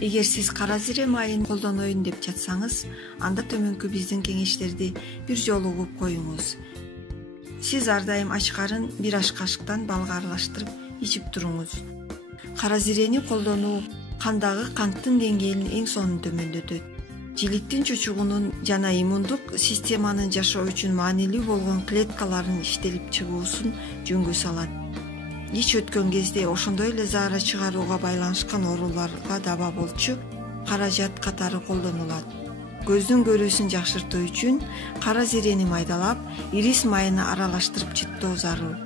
Эгер сиз кара зире майын колдоноюн деп жатсаңыз, анда төмөнкү биздин кеңештерди бир жолу угуп коюңуз. Сиз ар дайым ачкарын бир аш кашыктан балга аралаштырып ичип туруңуз. Кара зирени колдонуу кандагы канттын деңгээлин эң сонун төмөндөтөт. Жиликтин чучугунун жана иммундук системанын жашоо үчүн маанилүү болгон клеткалардын иштелип чыгуусун жөнгө салат. Ич өткөн кезде ошондой эле заара чыгарууга байланышкан ооруларга даба болчу каражат катары колдонулат. Көздүн көрүүсүн жакшыртуу үчүн кара зирени майдалап, ирис майына аралаштырып жыттоо зарыл.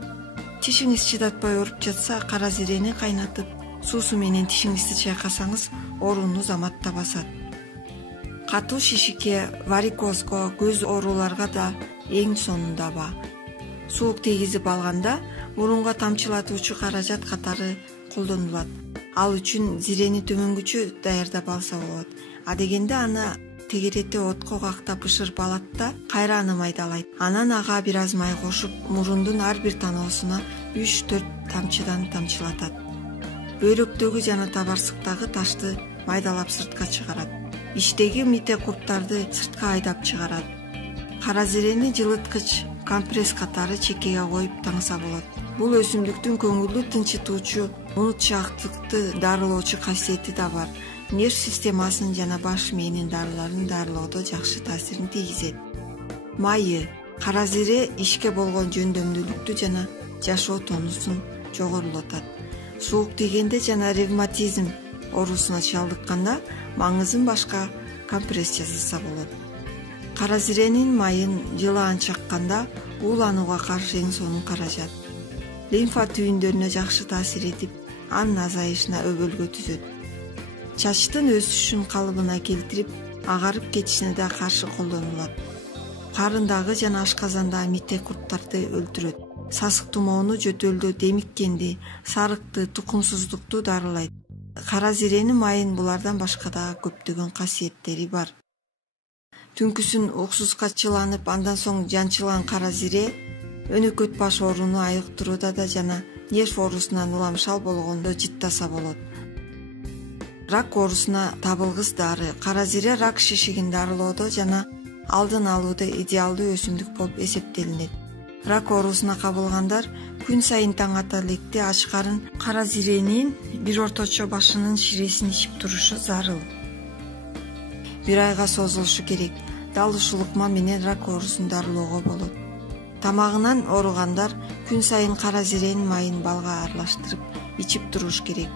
Тишиңиз чыдатпай ооруп жатса, кара зирени кайнатып, суусу менен тишиңизди чайкасаңыз, ооруну заматта басат. Катуу шишикке, варикозго, көз ооруларга да эң сонун даба. Суук тийгизип алганда мурунга тамчылатуучу каражат катары колдонулат. Ал үчүн зирени төмөнгүчө даярдап алса болот. Адегенде аны тегерете отко кактап бышырып алат да, кайра аны майдалайт. Анан ага бир аз май кошуп, мурундун ар бир таноосуна 3-4 тамчыдан тамчылатат. Бөйрөктөгү жана табарсыктагы ташты майдалап сыртка чыгарат. Иштеги митокурттарды сыртка айдап чыгарат. Кара зирени жылыткыч, компресс катары чекеге коюп таңса болот. Бул өсүмдүктүн көңүлдү тынчытуучу, унутчаактыкты дарылоочу касиети да бар. Нерв системасын жана баш мээнин дарыларын дарылоодо жакшы таасирин тийгизет. Майы кара зире ишке болгон жөндөмдүүлүктү жана жашоо тонусун жогорулатат. Суук тийгенде жана ревматизм оорусуна чалдыкканда маңызын башка компресс жасаса болот. Кара зиренин майын жылаан чакканда ууланууга каршы эң сонун каражат. Лимфа түйүндөрүнө жакшы таасир этип, анын азайышына өбөлгө түзөт. Чачтын өсүшүн калыбына келтирип, агарып кетишине да каршы колдонулат. Карындагы жана ашказандагы митокурттарды өлтүрөт. Сасык тумоону, жөтөлдү, демиккенди, сарыкты, тукумсуздукту дарылайт. Кара зиренин майын булардан башка да көптөгөн касиеттери бар. Түнкүсүн уксуска чыланып, андан соң жанчылган кара зире өнөкөт баш ооруну айыктырууда да жана нерв оорусунан уламшал болгондо жыттаса болот. Рак оорусуна табылгыс дары. Кара зире рак шишигин дарылоодо жана алдын алууда идеалдуу өсүмдүк болуп эсептелинет. Рак оорусуна кабылгандар күн сайын таң ата электе ачкарын кара зиренин бир орточо башынын ширесин ичип турушу зарыл. Бир айга созулушу керек. Дал ушул ыкма менен рак оорусун дарылоого болот. Тамагынан ооругандар күн сайын кара зиренин майын балга аралаштырып ичип туруш керек.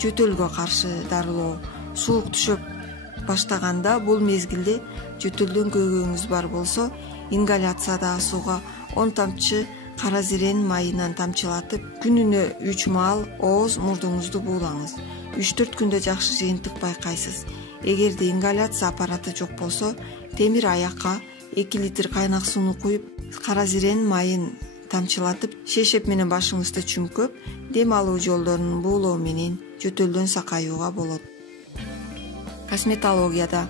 Жөтөлгө каршы дарылоо. Суук түшөп баштаганда бул мезгилде жөтөлдөн көйгөйүңүз бар болсо, ингаляцияда сууга 10 тамчы кара зиренин майынан тамчылатып, күнүнө 3 маал ооз мурдуңузду буулаңыз. 3-4 күндө жакшы жыйынтык байкайсыз. Эгерде ингаляция аппараты жок болсо, темир аякка 2 литр кайнак сууну куюп, кара зиренин майын тамчылатып, шешеп менен башыңызды чүмкөп, дем алуу жолдорунун буулоо менен жөтөлдөн сакаюуга болот. Косметологияда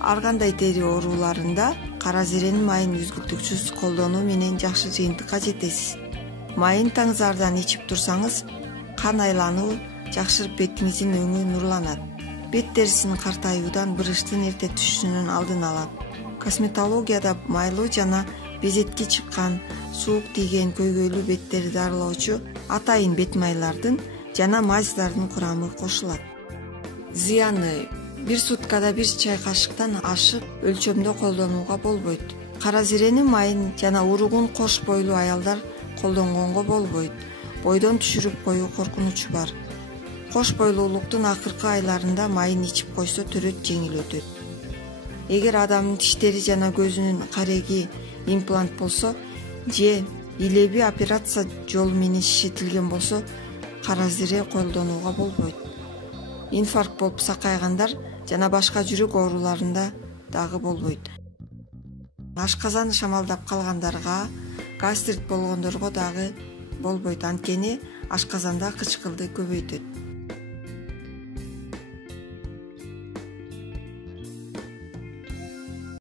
ар кандай тери ооруларында кара зиренин майын үзгүлтүксүз колдонуу менен жакшы жыйынтыкка жетесиз. Майын таңзардан ичип турсаңыз, кан айлануу жакшырып бетиңиздин өңү нурланат. Бет терисинин картаюудан, брыштын эрте түшүшүнүн алдын алат. Косметологияда майлуу жана безетки чыккан, суук тийген көйгөйлүү беттерди дарылоочу атайын бет майлардын жана мазьдардын курамы кошулат. Зыяны: бир суткада 1 чай кашыктан ашык өлчөмдө колдонууга болбойт. Кара зиренин майын жана уругун кош бойлуу аялдар колдонгонго болбойт. Бойдон түшүрүп коюу коркунучу бар. Кош бойлуулуктун акыркы айларында майын ичип койсо төрөт жеңил өтөт. Эгер адамдын тиштери жана көзүнүн кареги имплант болсо же илеби операция жолу менен шишетилген болсо, кара зире колдонууга болбойт. Инфаркт болуп сакайгандар жана башка жүрөк ооруларында дагы болбойт. Ашказан шамалдап калгандарга, гастрит болгондорго дагы болбойт, анткени ашказанда кычкылды көбөйтөт.